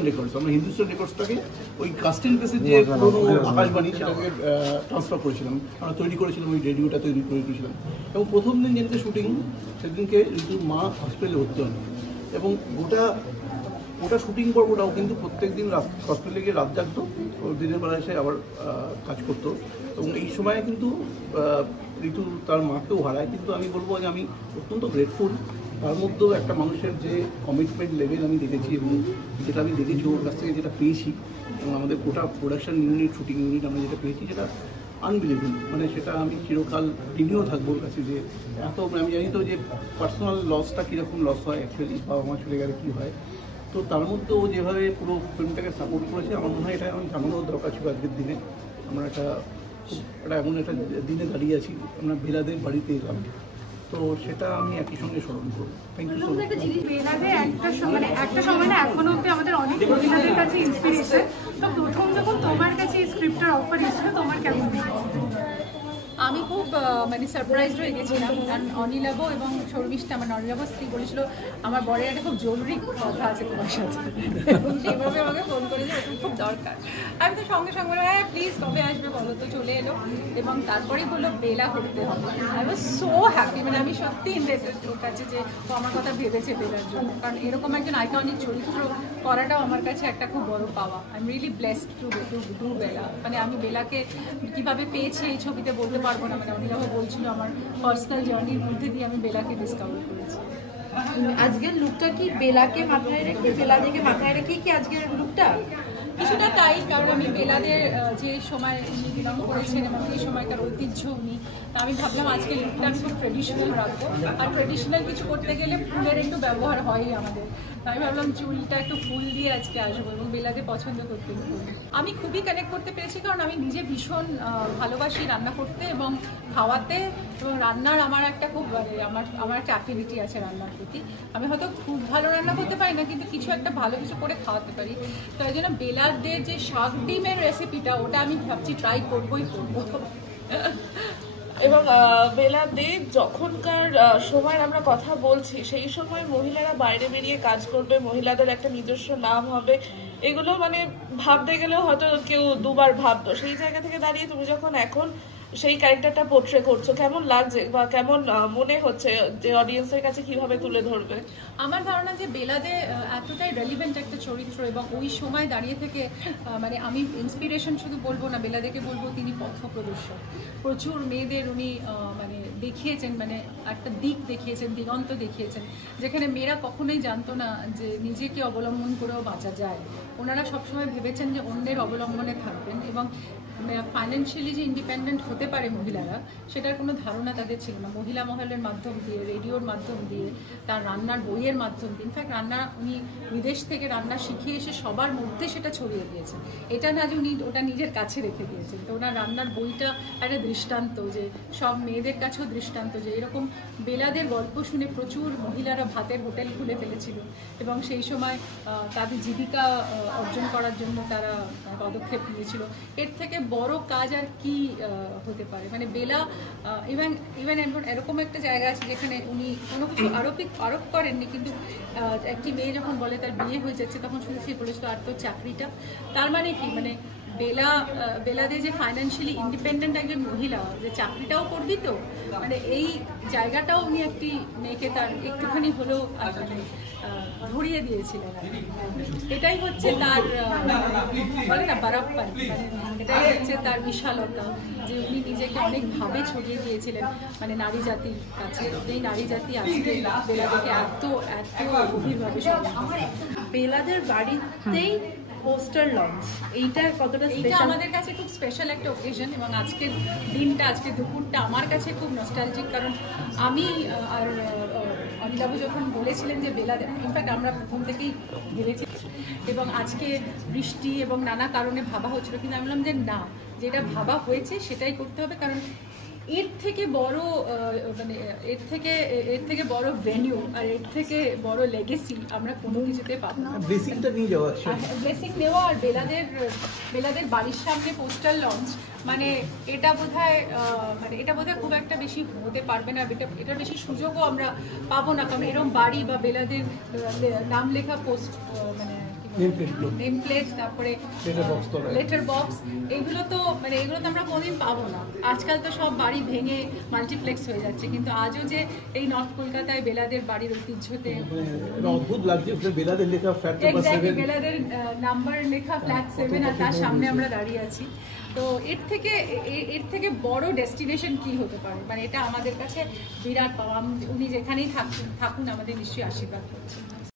Hindustan records, আমরা হিন্দুস্তান রেকর্ডসটাকে ওই casting বেসের যে পুরোনো আকাশবাণী সেটাকে ট্রান্সফার করেছিলাম, আমরা তৈরি করেছিলাম, ওই রেডিওটা তৈরি করেছিলাম। এবং প্রথম দিন যেদিনকে শুটিং, সেদিনকে ঋতুর মা হসপিটালে ভর্তি হন এবং ওটা শুটিং পর্বটাও কিন্তু প্রত্যেক দিন হসপিটালে গিয়ে রাত জাগতো, দিনের বেলা এসে আবার কাজ করতো। এবং এই সময় কিন্তু ঋতু তার মাকেও হারায়, কিন্তু আমি বলবো যে আমি অত্যন্ত গ্রেটফুল। তার মধ্যেও একটা মানুষের যে কমিটমেন্ট লেভেল আমি দেখেছি এবং যেটা আমি দেখেছি ওর কাছ থেকে যেটা পেয়েছি, এবং আমাদের গোটা প্রোডাকশন ইউনিট, শুটিং ইউনিট আমরা যেটা পেয়েছি সেটা আনবিলিভেবল। মানে সেটা আমি চিরকাল ঋণীও থাকবো ওর কাছে যে এত, আমি জানি তো যে পার্সোনাল লসটা কীরকম লস হয় অ্যাকচুয়ালি, বাবা মা চলে গেলে কী হয়। তো তার মধ্যে ও যেভাবে পুরো ফিল্মটাকে সাপোর্ট করেছে, আমার মনে হয় এটা আমি জানানোর দরকার ছিল আজকের দিনে। আমরা এমন একটা দিনে দাঁড়িয়ে আছি, আমরা বেলাদের বাড়িতে এলাম, তো সেটা আমি একই সঙ্গে স্মরণ করবো। Thank you so much. একটা সময় না এখনো অব্দি আমাদের অনেক মহিলাদের কাছে ইন্সপিরেশন। তো প্রথম যখন তোমার কাছে এই স্ক্রিপ্টের অফার এসেছিল, তোমার কেমন? আমি খুব মানে সারপ্রাইজড হয়ে গেছিলাম, কারণ অনিলাভ এবং শর্মিষ্ঠা, আমার অনিলাভ স্ত্রী বলেছিল আমার বরের একটা খুব জরুরি কথা আছে তোমার সাথে, এবং সেইভাবে আমাকে ফোন করেছে খুব দরকার। আমি তো সঙ্গে সঙ্গে হ্যাঁ প্লিজ কবে আসবে বলো, তো চলে এলো এবং তারপরেই বললো বেলা করতে হবে। আই ওয়াজ সো হ্যাপি, মানে আমি সত্যি ইন্টারেস্টেড ওর কাছে যে ও আমার কথা ভেবেছে বেলার জন্য, কারণ এরকম একজন আইকনিক চরিত্র করাটাও আমার কাছে একটা খুব বড় পাওয়া। I am really blessed to do Bela. মানে আমি বেলাকে কীভাবে পেয়েছি এই ছবিতে বলতে পারবো না, মানে অনিলাভ বলছিল আমার পার্সোনাল জার্নির মধ্যে দিয়ে আমি বেলাকে ডিসকভার করেছি। আজকের লুকটা কি বেলাকে মাথায় রেখে, বেলাদিকে মাথায় রেখে কি আজকের লুকটা? কিছুটা তাই, কারণ আমি বেলাদের যে সময় উনি বিলং করেছেন এবং এই সময়কার ঐতিহ্য উনি, আমি ভাবলাম আজকে লুকটা আমি খুব ট্রেডিশনাল রাখবো। আর ট্রেডিশনাল কিছু করতে গেলে ফুলের একটু ব্যবহার হয়ই আমাদের, তাই ভাবলাম চুলটা একটু ফুল দিয়ে আজকে আসবো এবং বেলাদের পছন্দ করতে। আমি খুবই কানেক্ট করতে পেরেছি, কারণ আমি নিজে ভীষণ ভালোবাসি রান্না করতে এবং খাওয়াতে, এবং রান্নার আমার একটা খুব আমার একটা অ্যাফিনিটি আছে রান্নার প্রতি। আমি হয়তো খুব ভালো রান্না করতে পারি না, কিন্তু কিছু একটা ভালো কিছু করে খাওয়াতে পারি। তো এই জন্য বেলাদের যে শাক ডিমের রেসিপিটা, ওটা আমি ভাবছি ট্রাই করবোই করবো। এবং বেলাদে যখনকার সময়ের আমরা কথা বলছি, সেই সময় মহিলারা বাইরে বেরিয়ে কাজ করবে, মহিলাদের একটা নিজস্ব নাম হবে, এগুলো মানে ভাবতে গেলেও হয়তো কেউ দুবার ভাবতো। সেই জায়গা থেকে দাঁড়িয়ে তুমি যখন এখন সেই ক্যারেক্টারটা পোর্ট্রে করছো, কেমন লাগছে বা কেমন মনে হচ্ছে যে অডিয়েন্সের কাছে কিভাবে তুলে ধরবে? আমার ধারণা যে বেলাদে এতটাই রেলিভেন্ট একটা চরিত্র, এবং ওই সময় দাঁড়িয়ে থেকে মানে আমি ইন্সপিরেশন শুধু বলবো না, বেলাদেকে বলবো তিনি পথ প্রদর্শক। প্রচুর মেয়েদের উনি মানে দেখিয়েছেন, মানে একটা দিক দেখিয়েছেন, দিগন্ত দেখিয়েছেন, যেখানে মেয়েরা কখনোই জানতো না যে নিজেকে অবলম্বন করেও বাঁচা যায়। ওনারা সবসময় ভেবেছেন যে অন্যের অবলম্বনে থাকবেন, এবং ফাইন্যান্সিয়ালি যে ইন্ডিপেন্ডেন্ট হতে পারে মহিলারা, সেটার কোনো ধারণা তাদের ছিল না। মহিলা মহলের মাধ্যম দিয়ে, রেডিওর মাধ্যম দিয়ে, তার রান্নার বইয়ের মাধ্যম দিয়ে, ইনফ্যাক্ট রান্না উনি বিদেশ থেকে রান্না শিখিয়ে এসে সবার মধ্যে সেটা ছড়িয়ে দিয়েছেন। এটা না যে উনি ওটা নিজের কাছে রেখে দিয়েছেন। তো ওনার রান্নার বইটা একটা দৃষ্টান্ত, যে সব মেয়েদের কাছেও দৃষ্টান্ত, যে এরকম বেলাদের গল্প শুনে প্রচুর মহিলারা ভাতের হোটেল খুলে ফেলেছিল, এবং সেই সময় তাদের জীবিকা অর্জন করার জন্য তারা পদক্ষেপ নিয়েছিল। এর থেকে বড় কাজ আর কি হতে পারে? মানে বেলা ইভেন এরকম একটা জায়গা আছে যেখানে উনি কোনো কিছু আরোপ করেননি, কিন্তু একটি মেয়ে যখন বলে তার বিয়ে হয়ে যাচ্ছে, তখন শুনেছি বলেছিল আর তোর চাকরিটা। তার মানে কি, মানে বেলাদে যে ফাইন্যান্সিয়ালি ইন্ডিপেন্ডেন্ট একজন মহিলা, যে চাকরিটাও করবি তো, মানে এই জায়গাটাও উনি একটি মেয়েকে তার একটুখানি হলেও ধরিয়ে দিয়েছিলেন। এটাই হচ্ছে তার বলে না বারাপ্পান, মানে এটাই হচ্ছে তার বিশালতা, যে উনি নিজেকে অনেকভাবে ছড়িয়ে দিয়েছিলেন মানে নারী জাতির কাছে। এই নারী জাতি আজকে বেলাদেকে এত গভীরভাবে বেলাদের বাড়িতেই পোস্টার লঞ্চ, এইটা কতটা স্পেশাল? আমাদের কাছে খুব স্পেশাল একটা অকেশন, এবং আজকের দিনটা, আজকের দুপুরটা আমার কাছে খুব নস্টালজিক। কারণ আমি আর অনিলাভ যখন বলেছিলেন যে বেলাদে, ইনফ্যাক্ট আমরা প্রথম থেকেই ভেবেছি, এবং আজকে বৃষ্টি এবং নানা কারণে ভাবা হচ্ছিল, কিন্তু আমি বললাম যে না, যেটা ভাবা হয়েছে সেটাই করতে হবে। কারণ এর থেকে বড় মানে এর থেকে বড় ভেনিউ আর এর থেকে বড় লেগেসি আমরা কোনো কিছুতে পাবো না। ব্লেসিংটা নিয়ে যাওয়া, ব্লেসিং নেওয়া, আর বেলাদের বাড়ির সামনে পোস্টার লঞ্চ, মানে এটা বোধহয় খুব একটা বেশি হতে পারবে না, এটার বেশি সুযোগও আমরা পাবো না। কারণ এরকম বাড়ি বা বেলাদের নাম লেখা পোস্ট মানে নেম প্লেটগুলো, নেম প্লেট, তারপরে লেটার বক্স, লেটার বক্স, এগুলো তো মানে এগুলো তো আমরা কোনোদিন পাবো না। আজকাল তো সব বাড়ি ভেঙে মাল্টিপ্লেক্স হয়ে যাচ্ছে, কিন্তু আজও যে এই নর্থ কলকাতায় বেলাদের বাড়ির ঐতিহ্যতে অদ্ভুত লাগছে। বেলাদের লেখা ফ্ল্যাট নাম্বার 7, বেলাদের নাম্বার লেখা ফ্ল্যাট 7, আর তার সামনে আমরা দাঁড়িয়ে আছি। তো এর থেকে বড় ডেস্টিনেশন কি হতে পারে, মানে এটা আমাদের কাছে বিরাট পাওয়া। উনি যেখানেই থাকুন আমাদের নিশ্চয়ই আশীর্বাদ করছেন।